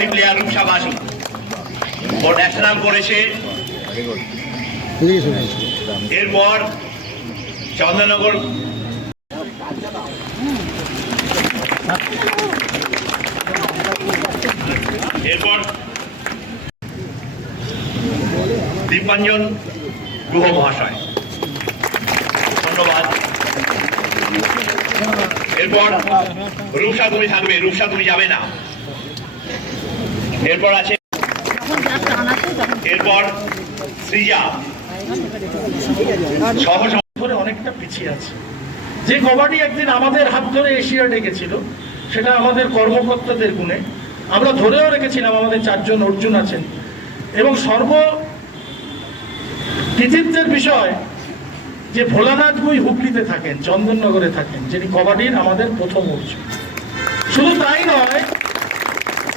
Kabaddi player Rupsa Basu, ও national করেছে। এরপর চন্দননগর এরপর দীপাঞ্জন গুহ মহাশয়, ধন্যবাদ। এরপর রূপসা তুমি থাকবে, রূপসা তুমি যাবে না। এরপর আছে এরপর সৃজা সহ ধরে অনেকটা পিছিয়ে আছে। যে কবাডি একদিন আমাদের হাত ধরে এশিয়া ডেকেছিল, সেটা আমাদের কর্মকর্তাদের গুণে আমরা ধরেও রেখেছিলাম। আমাদের 4 জন অর্জুন আছেন এবং সর্ব কৃতিত্বের বিষয় যে ভোলানাথ গুই হুগলিতে থাকেন, চন্দননগরে থাকেন, যিনি কবাডির আমাদের প্রথম অর্জুন। শুধু তাই নয়,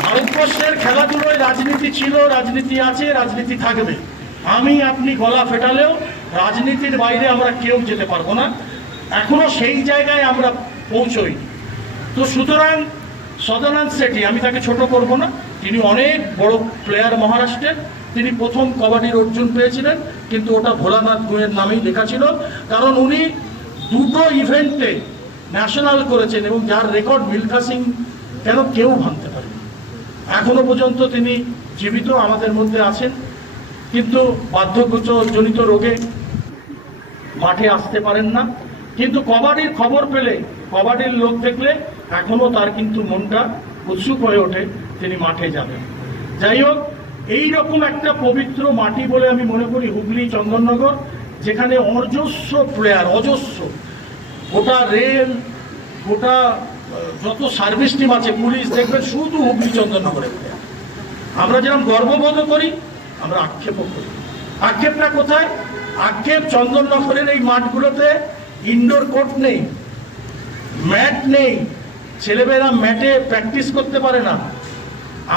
ভারতবর্ষের খেলাধুলোয় রাজনীতি ছিল, রাজনীতি আছে, রাজনীতি থাকবে। আমি আপনি গলা ফেটালেও রাজনীতির বাইরে আমরা কেউ যেতে পারবো না, এখনো সেই জায়গায় আমরা পৌঁছই। তো সুতরাং সদানন্দ সেঠি, আমি তাকে ছোট করব না, তিনি অনেক বড় প্লেয়ার মহারাষ্ট্রের। তিনি প্রথম কবাডির অর্জুন পেয়েছিলেন, কিন্তু ওটা ভোলানাথ গুইয়ের নামেই লেখা ছিল, কারণ উনি 2টো ইভেন্টে ন্যাশনাল করেছেন এবং যার রেকর্ড মিলখা সিং কেন কেউ ভাঙতে পারে। এখনো পর্যন্ত তিনি জীবিত আমাদের মধ্যে আছেন, কিন্তু বার্ধক্যজনিত রোগে মাঠে আসতে পারেন না। কিন্তু কবাডির খবর পেলে, কবাডির লোক দেখলে এখনো তার কিন্তু মনটা উৎসুক হয়ে ওঠে, তিনি মাঠে যাবেন। যাই হোক, এইরকম একটা পবিত্র মাটি বলে আমি মনে করি হুগলি চন্দননগর, যেখানে অজস্র প্লেয়ার, অজস্র, গোটা রেল, গোটা যত সার্ভিস টিম আছে, পুলিশ, দেখবেন শুধু হুগলি চন্দননগরে প্লেয়ার। আমরা যেরকম গর্ববোধ করি, আমরা আক্ষেপও করি। আক্ষেপটা কোথায়? আক্ষেপ চন্দননগরের এই মাঠগুলোতে ইনডোর কোর্ট নেই, ম্যাট নেই, ছেলেমেয়েরা ম্যাটে প্র্যাকটিস করতে পারে না।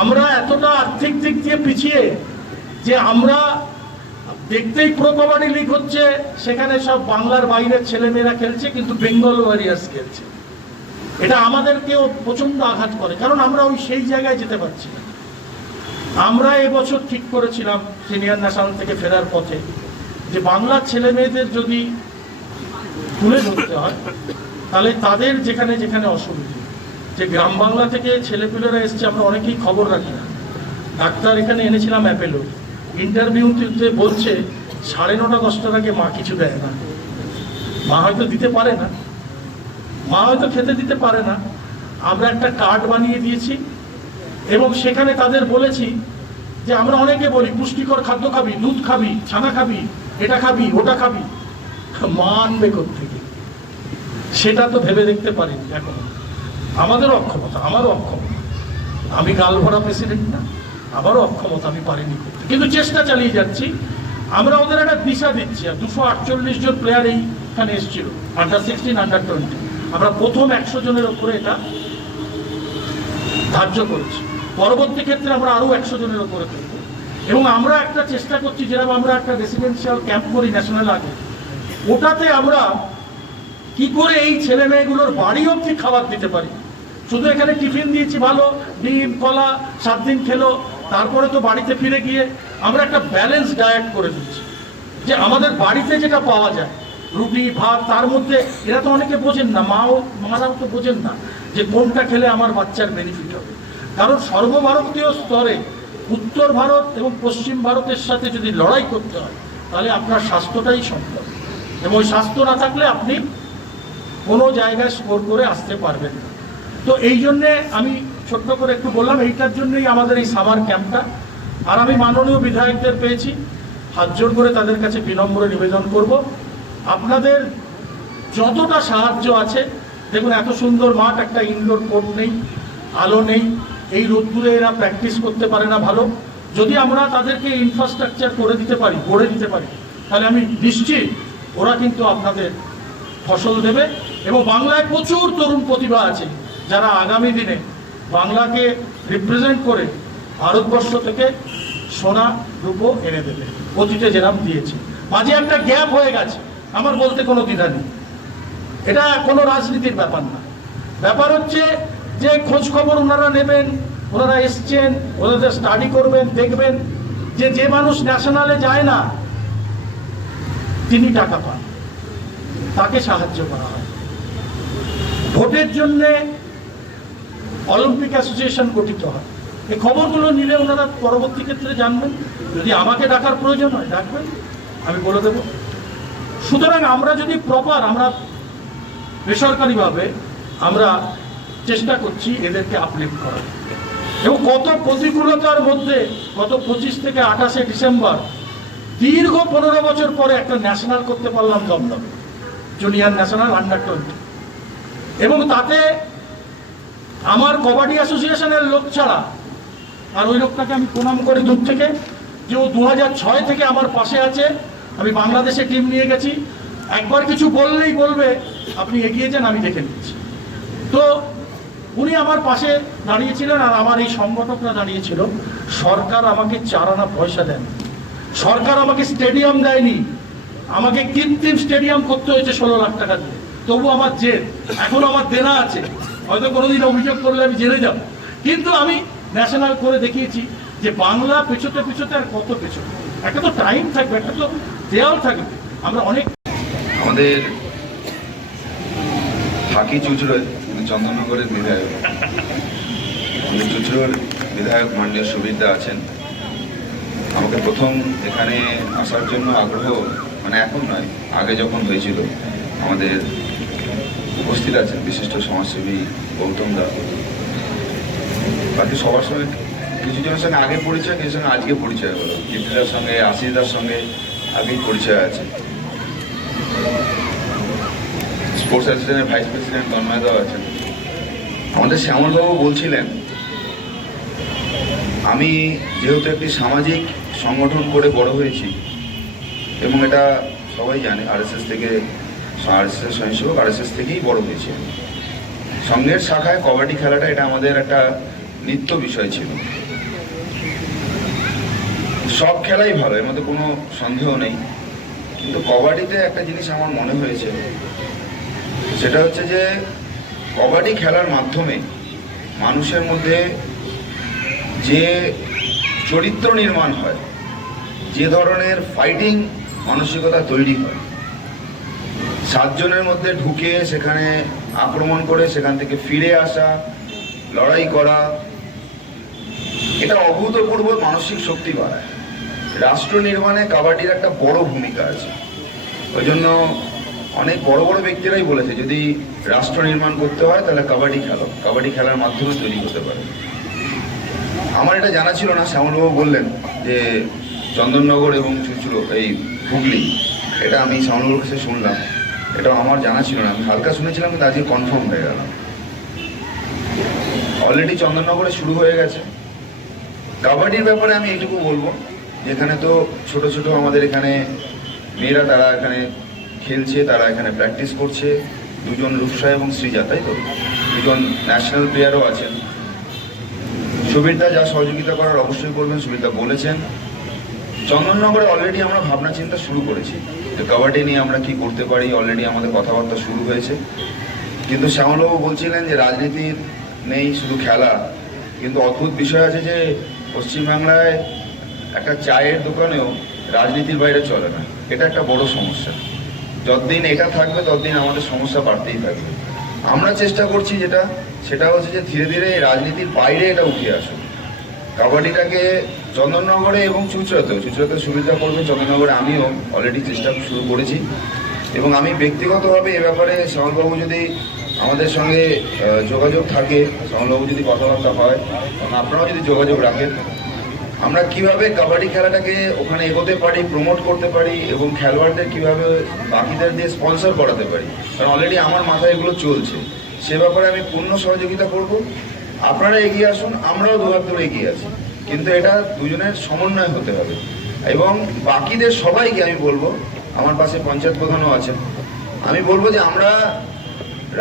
আমরা এতটা আর্থিক দিক দিয়ে পিছিয়ে যে আমরা দেখতেই প্রো কবাডি লিগ হচ্ছে, সেখানে সব বাংলার বাইরের ছেলেমেয়েরা খেলছে, কিন্তু বেঙ্গল ওয়ারিয়ার্স খেলছে। এটা আমাদেরকেও প্রচণ্ড আঘাত করে, কারণ আমরা ওই সেই জায়গায় যেতে পারছি না। আমরা এবছর ঠিক করেছিলাম সিনিয়র ন্যাশনাল থেকে ফেরার পথে যে বাংলার ছেলে মেয়েদের যদি তুলে ধরতে হয়, তাহলে তাদের যেখানে যেখানে অসুবিধা, যে গ্রাম বাংলা থেকে ছেলেপুলেরা এসছে, আমরা অনেকেই খবর রাখি না। ডাক্তার এখানে এনেছিলাম অ্যাপেলো, ইন্টারভিউতে বলছে 9:30 10টার আগে মা কিছু দেয় না। মা হয়তো দিতে পারে না, মা হয়তো খেতে দিতে পারে না। আমরা একটা কার্ড বানিয়ে দিয়েছি এবং সেখানে তাদের বলেছি যে আমরা অনেকে বলি পুষ্টিকর খাদ্য খাবি, দুধ খাবি, ছানা খাবি, এটা খাবি, ওটা খাবি। মা আনবে কোত্থেকে? সেটা তো ভেবে দেখতে পারিনি এখন। আমাদেরও অক্ষমতা, আমারও অক্ষমতা। আমি গাল ভরা প্রেসিডেন্ট না, আমারও অক্ষমতা, আমি পারিনি করতে, কিন্তু চেষ্টা চালিয়ে যাচ্ছি। আমরা ওদের একটা দিশা দিচ্ছি। আর 248 জন প্লেয়ার এইখানে এসেছিল, আন্ডার-16, আন্ডার-20। আমরা প্রথম 100 জনের উপরে এটা ধার্য করেছি। পরবর্তী ক্ষেত্রে আমরা আরো 100 জনের উপরে করব এবং আমরা একটা চেষ্টা করছি, যেরকম আমরা একটা রেসিডেন্সিয়াল ক্যাম্প করি ন্যাশনাল আগে, ওটাতে আমরা কি করে এই ছেলে মেয়েগুলোর বাড়ি অবধি খাবার দিতে পারি। শুধু এখানে টিফিন দিয়েছি, ভালো ডিম কলা 7 দিন খেলো, তারপরে তো বাড়িতে ফিরে গিয়ে আমরা একটা ব্যালেন্স ডায়েট করে দিচ্ছি, যে আমাদের বাড়িতে যেটা পাওয়া যায় রুটি ভাত, তার মধ্যে এরা তো অনেকে বোঝেন না, মারাও তো বোঝেন না যে কোনটা খেলে আমার বাচ্চার বেনিফিট হবে। কারণ সর্বভারতীয় স্তরে উত্তর ভারত এবং পশ্চিম ভারতের সাথে যদি লড়াই করতে হয়, তাহলে আপনার স্বাস্থ্যটাই সম্ভব, এবং ওই স্বাস্থ্য না থাকলে আপনি কোনো জায়গায় স্কোর করে আসতে পারবেন না। তো এই জন্যে আমি ছোট্ট করে একটু বললাম, এইটার জন্যই আমাদের এই সামার ক্যাম্পটা। আর আমি মাননীয় বিধায়কদের পেয়েছি, হাত জোড় করে তাদের কাছে বিনম্র নিবেদন করব, আপনাদের যতটা সাহায্য আছে। দেখুন, এত সুন্দর মাঠ, একটা ইনডোর কোর্ট নেই, আলো নেই, এই রোদ্দুরে এরা প্র্যাকটিস করতে পারে না ভালো। যদি আমরা তাদেরকে ইনফ্রাস্ট্রাকচার করে দিতে পারি, তাহলে আমি নিশ্চিত ওরা কিন্তু আপনাদের ফসল দেবে। এবং বাংলায় প্রচুর তরুণ প্রতিভা আছে, যারা আগামী দিনে বাংলাকে রিপ্রেজেন্ট করে ভারতবর্ষ থেকে সোনা রূপো এনে দেবে, অতীতে যেরকম দিয়েছে। মাঝে একটা গ্যাপ হয়ে গেছে, আমার বলতে কোনো দ্বিধা নেই, এটা কোনো রাজনীতির ব্যাপার না। ব্যাপার হচ্ছে যে খোঁজ খবর ওনারা নেবেন, ওনারা এসছেন, ওনাদের স্টাডি করবেন, দেখবেন যে যে মানুষ ন্যাশনালে যায় না তিনি টাকা পান, তাকে সাহায্য করা হয়। ভোটের জন্যে অলিম্পিক অ্যাসোসিয়েশন গঠিত হয়। এই খবরগুলো নিলে ওনারা পরবর্তী ক্ষেত্রে জানবেন। যদি আমাকে ডাকার প্রয়োজন হয় ডাকবেন, আমি বলে দেব। সুতরাং আমরা যদি প্রপার, আমরা বেসরকারিভাবে আমরা চেষ্টা করছি এদেরকে আপলিফ্ট করার, এবং কত প্রতিকূলতার মধ্যে গত 25 থেকে 28শে ডিসেম্বর দীর্ঘ 15 বছর পরে একটা ন্যাশনাল করতে পারলাম দমদমে, জুনিয়র ন্যাশনাল আন্ডার-20। এবং তাতে আমার কবাডি অ্যাসোসিয়েশনের লোক ছাড়া, আর ওই লোকটাকে আমি প্রণাম করি দূর থেকে, যে ও 2006 থেকে আমার পাশে আছে। আমি বাংলাদেশে টিম নিয়ে গেছি, একবার কিছু বললেই বলবে আপনি এগিয়ে যান, আমি দেখে নিচ্ছি। তো উনি আমার পাশে দাঁড়িয়েছিলেন, আর আমার এই সংগঠকরা দাঁড়িয়েছিল। সরকার আমাকে 4 আনা পয়সা দেন, সরকার আমাকে স্টেডিয়াম দেয়নি, আমাকে কৃত্রিম স্টেডিয়াম করতে হয়েছে 16 লাখ টাকা দিয়ে। তবু আমার জেদ, এখন আমার দেনা আছে, হয়তো কোনোদিন অভিযোগ করলে আমি জেলে যাব, কিন্তু আমি ন্যাশনাল করে দেখিয়েছি যে বাংলা পেছোতে পেছোতে আর কত পেছোতে, একটা তো টাইম থাকবে, একটা তো দেয়াল থাকবে। আমরা অনেক আমাদের হাকি চুচুড়োর চন্দননগরের বিধায়ক, আমাদের চুচুড়োর বিধায়ক মাননীয় সুবিরদা আছেন। আমাকে প্রথম এখানে আসার জন্য আগ্রহ, মানে এখন নয়, আগে যখন হয়েছিল, আমাদের উপস্থিত আছেন বিশিষ্ট সমাজসেবী গৌতম দা। বাকি সবার সঙ্গে কিছু জনের সঙ্গে আগে পরিচয়, কিছু সঙ্গে আজকে পরিচয় হলো। কীর্তিদার সঙ্গে, আশিসদার সঙ্গে আগেই পরিচয় আছে। স্পোর্টস অ্যাসোসিয়েশনের ভাইস প্রেসিডেন্ট তন্ময় দাও আছেন। আমাদের শ্যামলবাবু বলছিলেন, আমি যেহেতু একটি সামাজিক সংগঠন করে বড় হয়েছি, এবং এটা সবাই জানে, আরএসএস থেকে, আরএসএস স্বয়ংসেবক, আরএসএস থেকেই বড় হয়েছে। সঙ্গের শাখায় কবাডি খেলাটা এটা আমাদের একটা নিত্য বিষয় ছিল। সব খেলাই ভালো, এর মধ্যে কোনো সন্দেহ নেই, কিন্তু কবাডিতে একটা জিনিস আমার মনে হয়েছে, সেটা হচ্ছে যে কবাডি খেলার মাধ্যমে মানুষের মধ্যে যে চরিত্র নির্মাণ হয়, যে ধরনের ফাইটিং মানসিকতা তৈরি হয়, 7 জনের মধ্যে ঢুকে সেখানে আক্রমণ করে সেখান থেকে ফিরে আসা, লড়াই করা, এটা অভূতপূর্ব মানসিক শক্তি বাড়ায়। রাষ্ট্র নির্মাণে কাবাডির একটা বড় ভূমিকা আছে। ওই জন্য অনেক বড় বড় ব্যক্তিরাই বলেছে, যদি রাষ্ট্র নির্মাণ করতে হয় তাহলে কাবাডি খেলো, কাবাডি খেলার মাধ্যমে তৈরি হতে পারে। আমার এটা জানা ছিল না, শ্যামলবাবু বললেন যে চন্দননগর এবং চুচুড়ো, এই হুগলি, এটা আমি শ্যামলবাবুর কাছে শুনলাম, এটা আমার জানা ছিল না। আমি হালকা শুনেছিলাম, কিন্তু আজকে কনফার্ম হয়ে গেল। অলরেডি চন্দননগরে শুরু হয়ে গেছে। কাবাডির ব্যাপারে আমি এইটুকু বলবো, যেখানে তো ছোট ছোট আমাদের এখানে মেয়েরা তারা এখানে খেলছে, তারা এখানে প্র্যাকটিস করছে। 2 জন রূপসা এবং সৃজা, তাই তো 2 জন ন্যাশনাল প্লেয়ারও আছেন। সুবিরদা যা সহযোগিতা করার অবশ্যই করবেন, সুবিরদা বলেছেন। চন্দননগরে অলরেডি আমরা ভাবনা চিন্তা শুরু করেছি যে কাবাডি নিয়ে আমরা কি করতে পারি, অলরেডি আমাদের কথাবার্তা শুরু হয়েছে। কিন্তু শ্যামলবাবু বলছিলেন যে রাজনীতির নেই, শুধু খেলা। কিন্তু অদ্ভুত বিষয় আছে যে পশ্চিমবাংলায় একটা চায়ের দোকানেও রাজনীতির বাইরে চলে না। এটা একটা বড় সমস্যা। যতদিন এটা থাকবে ততদিন আমাদের সমস্যা বাড়তেই থাকবে। আমরা চেষ্টা করছি সেটা হচ্ছে যে ধীরে ধীরে এই রাজনীতির বাইরে এটা উঠে আসুক। কাবাডিটাকে চন্দননগরে এবং চুচুড়াতে সুবিধা করবে, চন্দননগরে আমিও অলরেডি চেষ্টা শুরু করেছি। এবং আমি ব্যক্তিগতভাবে এ ব্যাপারে শ্যামলবাবু যদি আমাদের সঙ্গে যোগাযোগ থাকে, শ্যামলবাবু যদি কথাবার্তা হয়, এবং আপনারাও যদি যোগাযোগ রাখেন, আমরা কিভাবে কাবাডি খেলাটাকে ওখানে এগোতে পারি, প্রমোট করতে পারি, এবং খেলোয়াড়দের কিভাবে বাকিদের দিয়ে স্পন্সর করাতে পারি, কারণ অলরেডি আমার মাথায় এগুলো চলছে। সে ব্যাপারে আমি পূর্ণ সহযোগিতা করব। আপনারা এগিয়ে আসুন, আমরাও 2 হাত ধরে এগিয়ে আছি, কিন্তু এটা দুজনের সমন্বয় হতে হবে। এবং বাকিদের সবাইকে আমি বলবো, আমার পাশে পঞ্চায়েত প্রধানও আছেন, আমি বলবো যে আমরা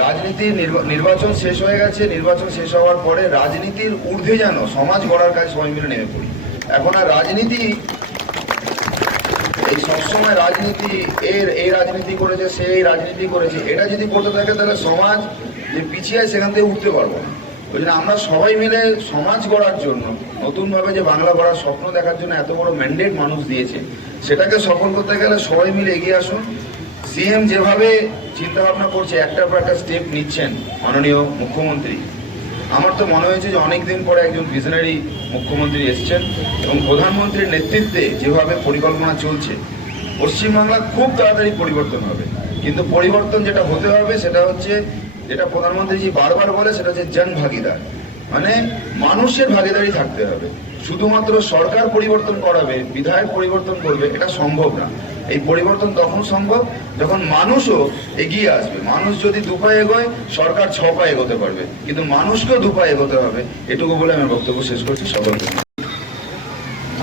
রাজনীতির নির্বাচন শেষ হয়ে গেছে, নির্বাচন শেষ হওয়ার পরে রাজনীতির ঊর্ধ্বে যেন সমাজ গড়ার কাজ সবাই মিলে নেমে পড়ি। এখন আর রাজনীতি, এই সবসময় রাজনীতি, এই রাজনীতি করেছে, সে এই রাজনীতি করেছে, এটা যদি করতে থাকে তাহলে সমাজ যে পিছিয়ে সেখান থেকে উঠতে পারবো না। ওই জন্য আমরা সবাই মিলে সমাজ গড়ার জন্য, নতুনভাবে যে বাংলা গড়ার স্বপ্ন দেখার জন্য এত বড় ম্যান্ডেট মানুষ দিয়েছে, সেটাকে সফল করতে গেলে সবাই মিলে এগিয়ে আসুন। সিএম যেভাবে চিন্তা ভাবনা করছে, একটার পর একটা স্টেপ নিচ্ছেন মাননীয় মুখ্যমন্ত্রী, আমার তো মনে হয়েছে যে অনেকদিন পরে একজন ভিশনারি মুখ্যমন্ত্রী এসছেন এবং প্রধানমন্ত্রীর নেতৃত্বে যেভাবে পরিকল্পনা চলছে, পশ্চিমবাংলা খুব তাড়াতাড়ি পরিবর্তন হবে। কিন্তু পরিবর্তন যেটা হতে হবে সেটা হচ্ছে, যেটা প্রধানমন্ত্রীজি বারবার বলে, সেটা হচ্ছে জন ভাগিদার, মানে মানুষের ভাগিদারি থাকতে হবে। শুধুমাত্র সরকার পরিবর্তন করাবে, বিধায়ক পরিবর্তন করবে, এটা সম্ভব না। এই পরিবর্তন তখন সম্ভব যখন মানুষও এগিয়ে আসবে। মানুষ যদি 2 পা এগোয়, সরকার 6 পা এগোতে পারবে, কিন্তু মানুষকেও 2 পা এগোতে হবে। এটুকু বলে আমি বক্তব্য শেষ করছি। সকলকে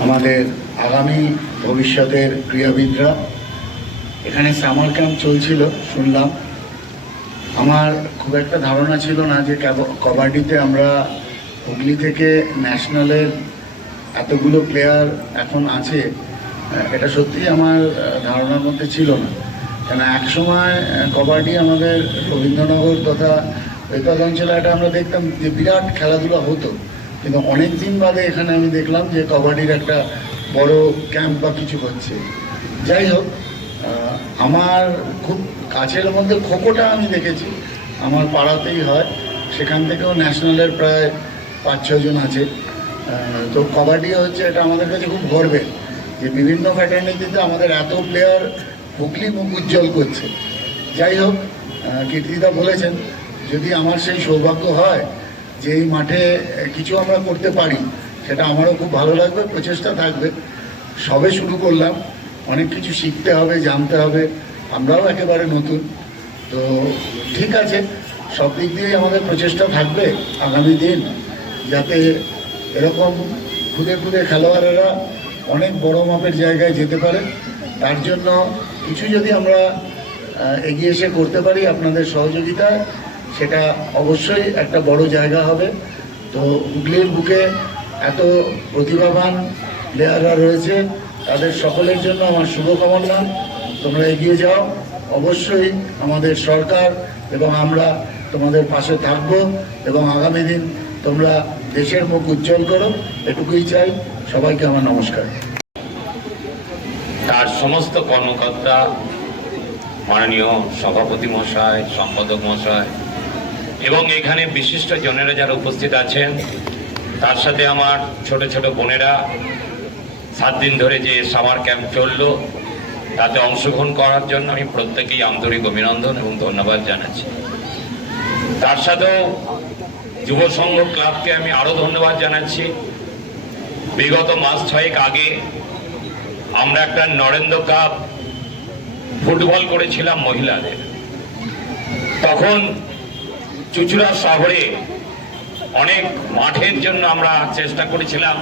আমাদের আগামী ভবিষ্যতের ক্রীড়াবিদরা, এখানে সামার ক্যাম্প চলছিল শুনলাম। আমার খুব একটা ধারণা ছিল না যে কবাডিতে আমরা হুগলি থেকে ন্যাশনালের এতগুলো প্লেয়ার এখন আছে, এটা সত্যিই আমার ধারণার মধ্যে ছিল না। কেন একসময় কবাডি আমাদের রবীন্দ্রনগর তথা বেতাল অঞ্চলে এটা আমরা দেখতাম যে বিরাট খেলাধুলা হতো, কিন্তু অনেক দিন বাদে এখানে আমি দেখলাম যে কবাডির একটা বড় ক্যাম্প বা কিছু হচ্ছে। যাই হোক, আমার খুব কাছের মধ্যে খোখোটা আমি দেখেছি, আমার পাড়াতেই হয়, সেখান থেকেও ন্যাশনালের প্রায় 5-6 জন আছে। তো কবাডি হচ্ছে, এটা আমাদের কাছে খুব গর্বের যে বিভিন্ন ফ্যাটার্নিটিতে আমাদের এত প্লেয়ার হুগলি মুখ উজ্জ্বল করছে। যাই হোক, কীর্তিদা বলেছেন, যদি আমার সেই সৌভাগ্য হয় যে এই মাঠে কিছু আমরা করতে পারি, সেটা আমারও খুব ভালো লাগবে, প্রচেষ্টা থাকবে। সবে শুরু করলাম, অনেক কিছু শিখতে হবে, জানতে হবে, আমরাও একেবারে নতুন। তো ঠিক আছে, সব দিক দিয়েই আমাদের প্রচেষ্টা থাকবে আগামী দিন, যাতে এরকম খুদে খুদে খেলোয়াড়েরা অনেক বড় মাপের জায়গায় যেতে পারে। তার জন্য কিছু যদি আমরা এগিয়ে এসে করতে পারি আপনাদের সহযোগিতায়, সেটা অবশ্যই একটা বড় জায়গা হবে। তো হুগলির বুকে এত প্রতিভাবান প্লেয়াররা রয়েছে, তাদের সকলের জন্য আমার শুভকামনা। তোমরা এগিয়ে যাও, অবশ্যই আমাদের সরকার এবং আমরা তোমাদের পাশে থাকব, এবং আগামী দিন তোমরা দেশের মুখ উজ্জ্বল করো, এটুকুই চাই। সবাইকে আমার নমস্কার। তার সমস্ত কর্মকর্তা, মাননীয় সভাপতি মহাশয়, সম্পাদক মহাশয় এবং এখানে বিশিষ্ট জনেরা যারা উপস্থিত আছেন, তার সাথে আমার ছোট ছোট বোনেরা, 7 দিন ধরে যে সামার ক্যাম্প চললো তাতে অংশগ্রহণ করার জন্য আমি প্রত্যেকেই আন্তরিক অভিনন্দন এবং ধন্যবাদ জানাচ্ছি। তার সাথেও যুব সংঘ ক্লাবকে আমি আরও ধন্যবাদ জানাচ্ছি। বিগত মাস 6 আগে আমরা একটা নরেন্দ্র কাপ ফুটবল করেছিলাম মহিলাদের। তখন চুঁচুড়া শহরে অনেক মাঠের জন্য আমরা চেষ্টা করেছিলাম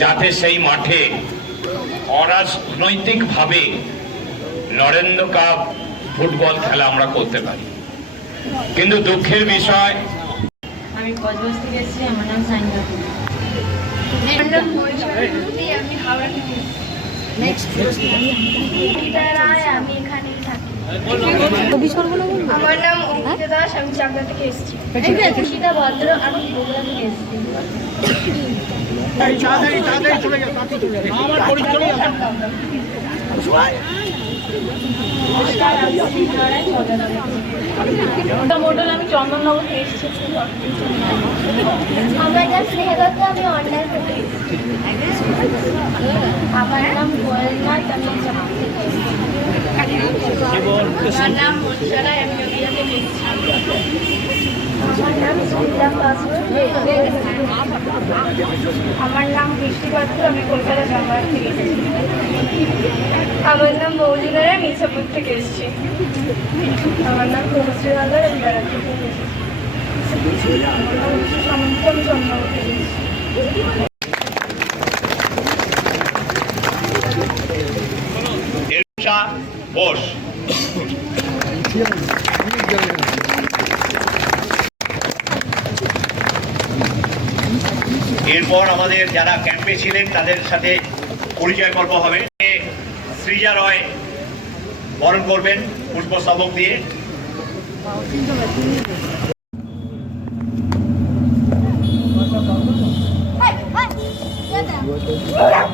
যাতে সেই মাঠে অরাজনৈতিকভাবে নরেন্দ্র কাপ ফুটবল খেলা আমরা করতে পারি। কিন্তু দুঃখের বিষয়, আমি কচবাস থেকে এসেছি, আমার নাম সাইনা। আমি হাওড়া থেকে এসেছি। আমি এখানেই থাকি। আমার নাম অঙ্কিতা দাস, আমি চাকদা থেকে এসেছি। খুশিতা ভদ্র, আমি বগুড়া থেকে এসেছি। মোটর আমি চন্দননগর থেকে এসেছি। আমার নাম স্নেহদত্ত, আমি অনলাইন থেকে এসেছি। আমার নাম গোয়েল নাথ, আমি আমার নাম মনসারা, আমি নদিয়া থেকে এসেছি। আমার নাম সুবিধা পাসওয়ার্ড। আমার নাম বৃষ্টি পাত্র, আমি কলকাতা জামবাগ থেকে এসেছি। আমার নাম মৌলিনা রায়, মির্জাপুর থেকে এসেছি। আমার নাম তনুশ্রী হালদার, আমি ব্যারাকপুর থেকে এসেছি। আমার নাম সামন্ত, আমি চন্দ্রনগর থেকে এসেছি। বোস এরপর আমাদের যারা ক্যাম্পে ছিলেন তাদের সাথে পরিচয় পর্ব হবে। সৃজা রয় বরণ করবেন পুষ্পস্তবক দিয়ে। What?